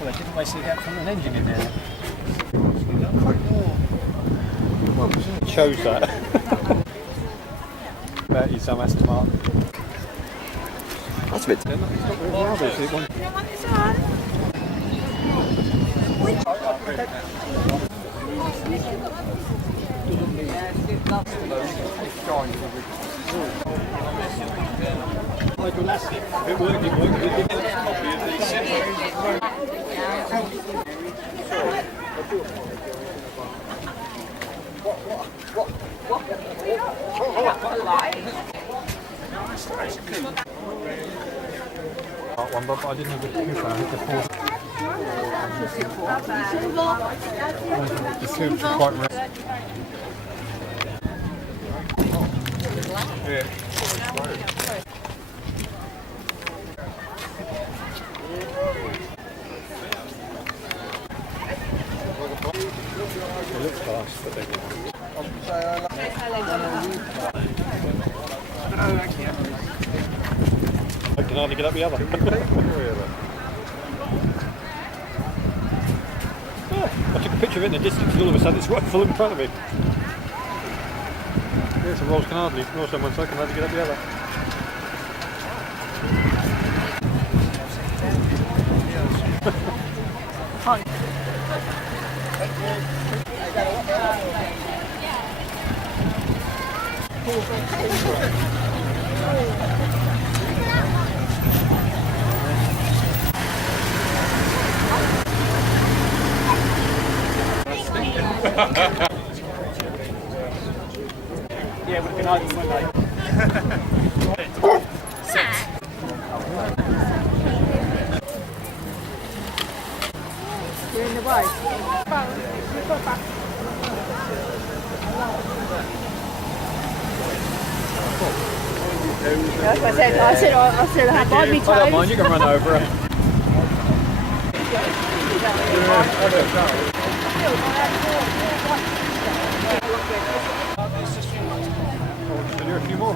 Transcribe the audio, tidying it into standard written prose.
Well, I didn't waste get from an engine in there. Well, chose that. Bet he's some Aston Martin. That's a bit. It's not very loud, is it? One, but I didn't have the coupe. I had the four. The coupe's quite rare. Yeah. It looks fast, but they I can hardly get up the other. I took a picture of it in the distance and all of a sudden it's right full in front of me. Yeah, it's a Rolls Canardly. Nor someone so I can hardly get up the other. Yeah, it would have been open, wouldn't they? You're in the way. That's what I said. I said, I had my I don't mind, you can run over her. Should I do a few more?